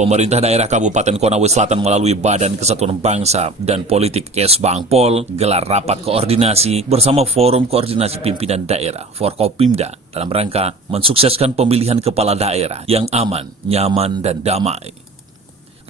pemerintah daerah Kabupaten Konawe Selatan melalui Badan Kesatuan Bangsa dan Politik Kesbangpol gelar rapat koordinasi bersama Forum Koordinasi Pimpinan Daerah Forkopimda dalam rangka mensukseskan pemilihan kepala daerah yang aman, nyaman, dan damai.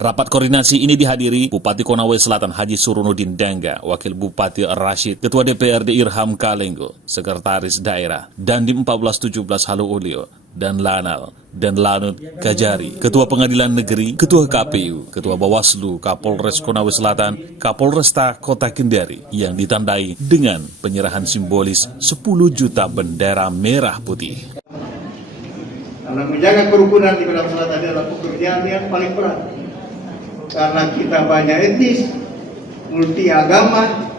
Rapat koordinasi ini dihadiri Bupati Konawe Selatan Haji Surunudin Dengga, Wakil Bupati Rashid, Ketua DPRD Irham Kalenggo, Sekretaris Daerah Dandim 1417 Halu Ulio, dan Lanal, dan Lanut Kajari, Ketua Pengadilan Negeri, Ketua KPU, Ketua Bawaslu, Kapolres Konawe Selatan, Kapolresta Kota Kendari, yang ditandai dengan penyerahan simbolis 10 juta bendera merah putih. Karena menjaga kerukunan di Konawe Selatan adalah pekerjaan yang paling berat. Karena kita banyak etnis, multi agama.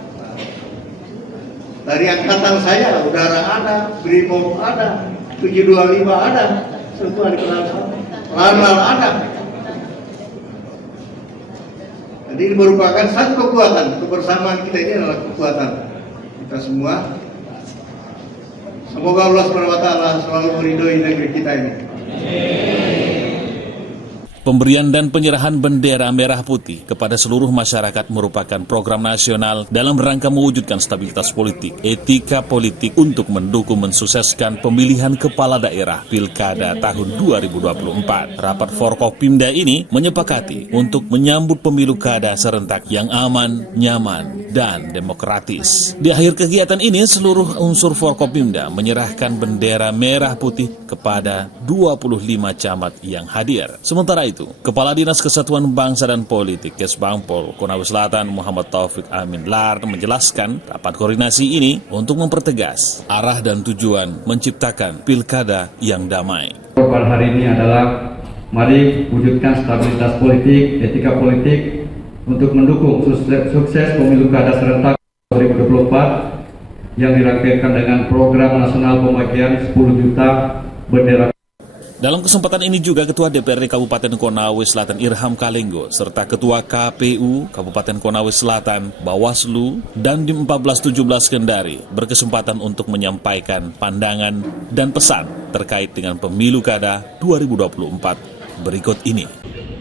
Dari angkatan saya, udara ada, Brimob ada, 725 ada, semua di Konawe Selatan. Lanal ada. Jadi ini merupakan satu kekuatan, kebersamaan kita ini adalah kekuatan kita semua. Semoga Allah SWT selalu meridhoi negeri kita ini. Pemberian dan penyerahan bendera merah putih kepada seluruh masyarakat merupakan program nasional dalam rangka mewujudkan stabilitas politik, etika politik untuk mendukung mensukseskan pemilihan kepala daerah Pilkada tahun 2024. Rapat Forkopimda ini menyepakati untuk menyambut pemilu kada serentak yang aman, nyaman, dan demokratis. Di akhir kegiatan ini, seluruh unsur Forkopimda menyerahkan bendera merah putih kepada 25 camat yang hadir. Sementara itu, Kepala Dinas Kesatuan Bangsa dan Politik Kesbangpol Konawe Selatan Muhammad Taufik Amin Lar menjelaskan rapat koordinasi ini untuk mempertegas arah dan tujuan menciptakan pilkada yang damai. Pada hari ini adalah mari wujudkan stabilitas politik, etika politik untuk mendukung sukses pemilu kada serentak 2024 yang dirangkaikan dengan program nasional pembagian 10 juta bendera. Dalam kesempatan ini juga Ketua DPRD Kabupaten Konawe Selatan Irham Kalenggo serta Ketua KPU Kabupaten Konawe Selatan, Bawaslu, dan Dandim 1417 Kendari berkesempatan untuk menyampaikan pandangan dan pesan terkait dengan pemilu kada 2024 berikut ini.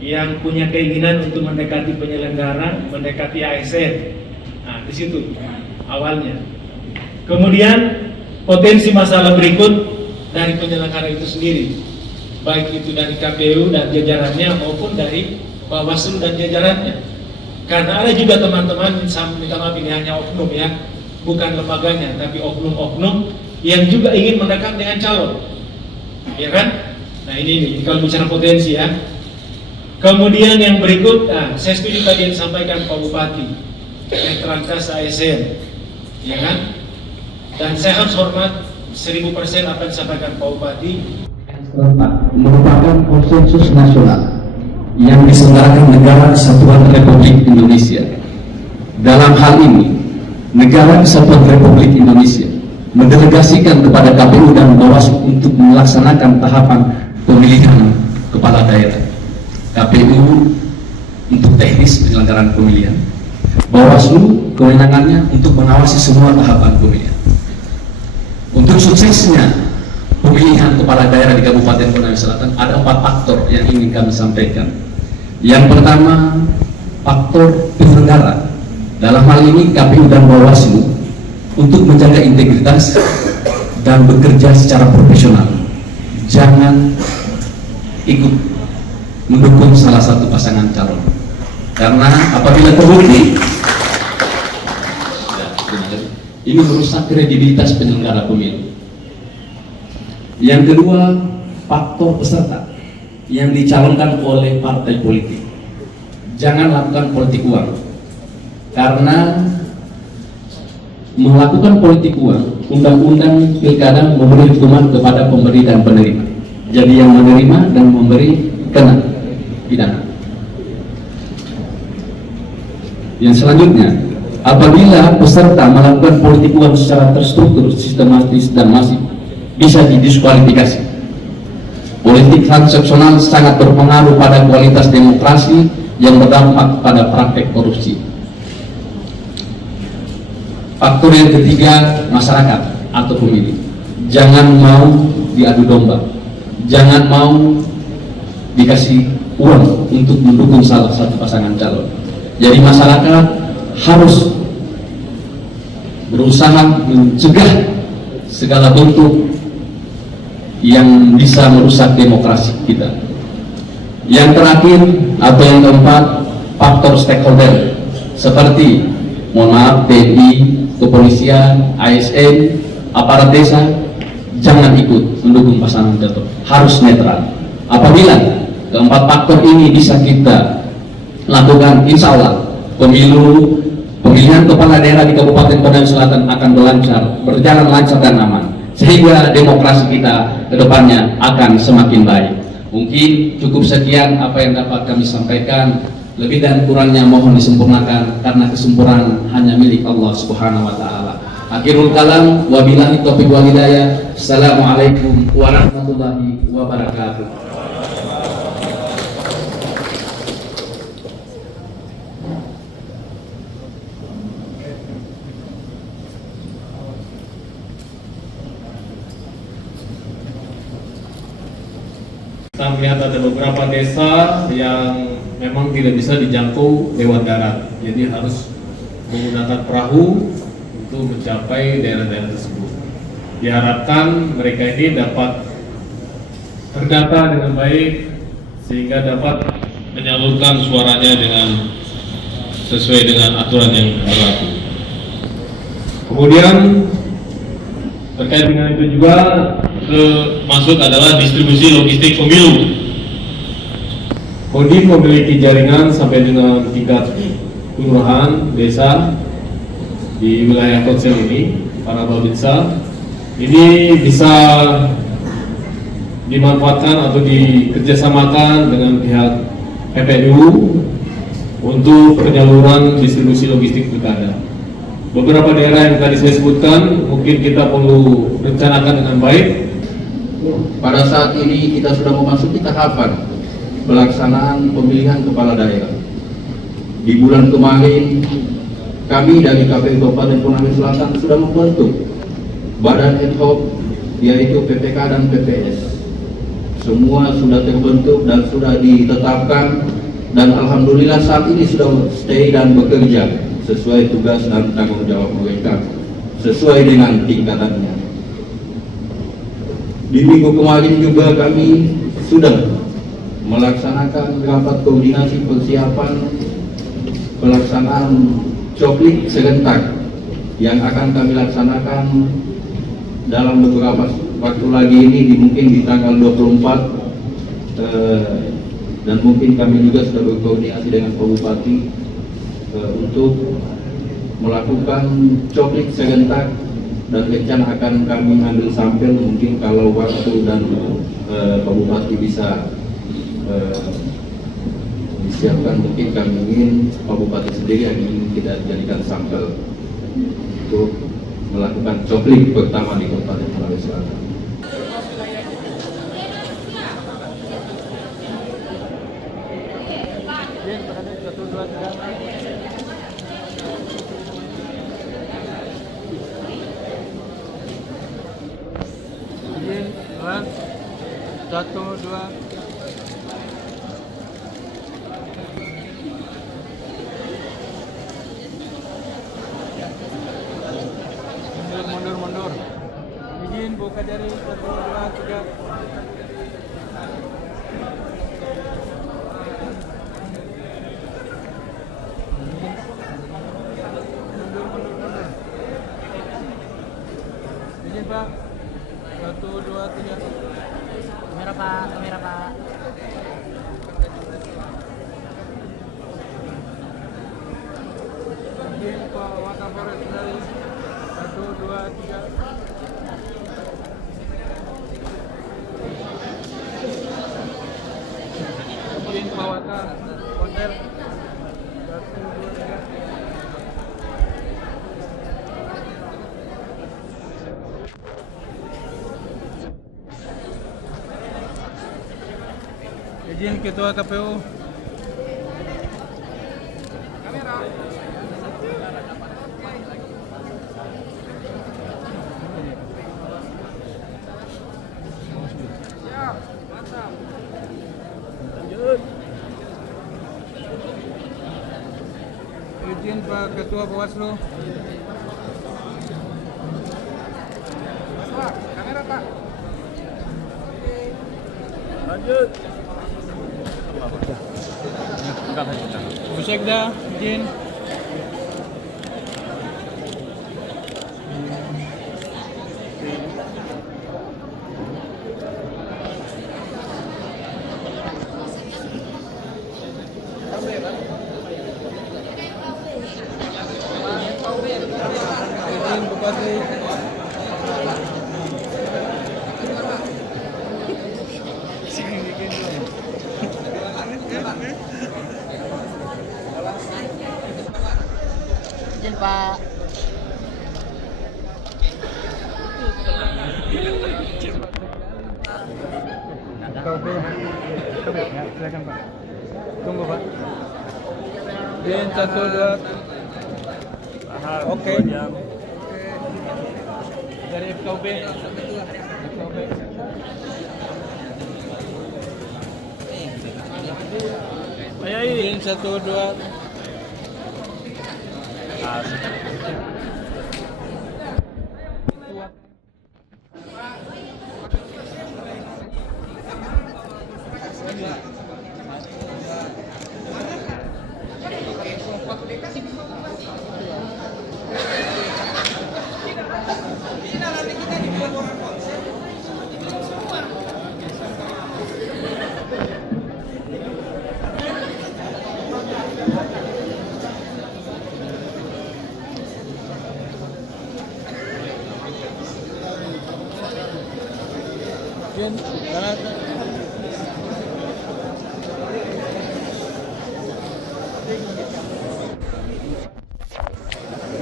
Yang punya keinginan untuk mendekati penyelenggara, mendekati ASN, nah di situ awalnya. Kemudian potensi masalah berikut dari penyelenggara itu sendiri, baik itu dari KPU dan jajarannya maupun dari Bawaslu dan jajarannya. Karena ada juga teman-teman, minta maaf ini hanya oknum ya, bukan lembaganya, tapi oknum-oknum yang juga ingin mendekat dengan calon, ya kan? Nah ini kalau bicara potensi ya. Kemudian yang berikut, saya setuju tadi yang disampaikan Pak Bupati, netralitas ASN, ya kan? Dan saya harus hormat 1000% apa yang disampaikan Pak Bupati. Merupakan konsensus nasional yang diselenggarakan Negara Kesatuan Republik Indonesia. Dalam hal ini, Negara Kesatuan Republik Indonesia mendelegasikan kepada KPU dan Bawaslu untuk melaksanakan tahapan pemilihan kepala daerah. KPU untuk teknis penyelenggaraan pemilihan, Bawaslu kewenangannya untuk mengawasi semua tahapan pemilihan. Untuk suksesnya pemilihan kepala daerah di Kabupaten Konawe Selatan ada 4 faktor yang ingin kami sampaikan. Yang pertama, faktor penyelenggara. Dalam hal ini KPU dan Bawaslu untuk menjaga integritas dan bekerja secara profesional. Jangan ikut mendukung salah satu pasangan calon. Karena apabila terbukti ini merusak kredibilitas penyelenggara pemilu. Yang kedua, faktor peserta yang dicalonkan oleh partai politik. Jangan lakukan politik uang, karena melakukan politik uang, undang-undang pilkada memberi hukuman kepada pemberi dan penerima. Jadi yang menerima dan memberi kena pidana. Yang selanjutnya, apabila peserta melakukan politik uang secara terstruktur, sistematis, dan masif, bisa didiskualifikasi. Politik transaksional sangat berpengaruh pada kualitas demokrasi yang berdampak pada praktek korupsi. Faktor yang ketiga, masyarakat atau pemilih. Jangan mau diadu domba, jangan mau dikasih uang untuk mendukung salah satu pasangan calon. Jadi masyarakat harus berusaha mencegah segala bentuk yang bisa merusak demokrasi kita. Yang terakhir atau yang keempat, faktor stakeholder seperti mohon maaf TNI, kepolisian, ASN, aparat desa jangan ikut mendukung pasangan calon, harus netral. Apabila keempat faktor ini bisa kita lakukan, insya Allah pemilihan kepala daerah di Kabupaten Padang Selatan akan berjalan lancar dan aman, sehingga demokrasi kita ke depannya akan semakin baik. Mungkin cukup sekian apa yang dapat kami sampaikan. Lebih dan kurangnya mohon disempurnakan, karena kesempurnaan hanya milik Allah Subhanahu wa taala. Akhirul kalam, wabillahi taufiq wal hidayah. Assalamualaikum warahmatullahi wabarakatuh. Kita melihat ada beberapa desa yang memang tidak bisa dijangkau lewat darat, jadi harus menggunakan perahu untuk mencapai daerah-daerah tersebut. Diharapkan mereka ini dapat terdata dengan baik sehingga dapat menyalurkan suaranya dengan sesuai dengan aturan yang berlaku. Kemudian terkait dengan itu juga masuk adalah distribusi logistik pemilu. Kodim memiliki jaringan sampai dengan tingkat kelurahan, desa di wilayah Kotsel ini, para babinsa. Ini bisa dimanfaatkan atau dikerjasamakan dengan pihak PPU untuk penyaluran distribusi logistik pilkada. Beberapa daerah yang tadi saya sebutkan mungkin kita perlu rencanakan dengan baik. Pada saat ini kita sudah memasuki tahapan pelaksanaan pemilihan kepala daerah. Di bulan kemarin kami dari KPU Kabupaten Konawe Selatan sudah membentuk badan ad hoc, yaitu PPK dan PPS. Semua sudah terbentuk dan sudah ditetapkan, dan alhamdulillah saat ini sudah stay dan bekerja sesuai tugas dan tanggung jawab mereka sesuai dengan tingkatannya. Di minggu kemarin juga kami sudah melaksanakan rapat koordinasi persiapan pelaksanaan coklik serentak yang akan kami laksanakan dalam beberapa waktu lagi ini, mungkin di tanggal 24, dan mungkin kami juga sudah berkoordinasi dengan Pak Bupati untuk melakukan coklik serentak, dan rencana akan kami ambil sampel mungkin kalau waktu dan Pak Bupati bisa disiapkan. Mungkin kami ingin Pak Bupati sendiri yang ingin kita jadikan sampel untuk melakukan coklik pertama di Kabupaten Konawe Selatan. Satu, dua. Mundur. Izin buka jari. 1, 2, 3. Mundur. Izin Pak. 1, 2, 3. Kamera Pak. Izin Pak Wakapolres dari 1, 2, 3. Izin Pak Waka konser 1, 2, 3. Izin Ketua KPU. Siap, mantap. Lanjut. Izin Pak Ketua Bawaslu. Pak, kamera Pak. Lanjut. Bu Sekda, izin. Izin Bupati. Izin Pak. Ya, silakan Pak. Tunggu Pak. Izin 1, 2. Oke. Dari FKUP. Izin 1, 2. Izin, kanan.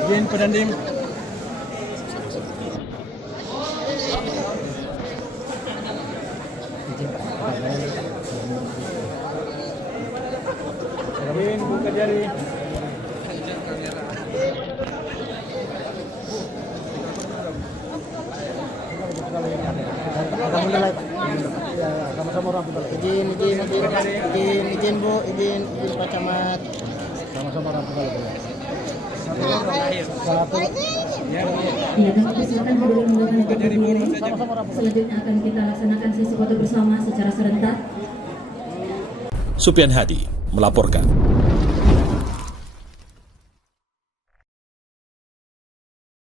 Izin Pedandim. Izin buka jari. Izin Bu, izin Pak Camat. Sama-sama Ya, kami persilakan hadirin menggunakan mikrofon. Selanjutnya akan kita laksanakan sesi foto bersama secara serentak. Supian Hadi melaporkan.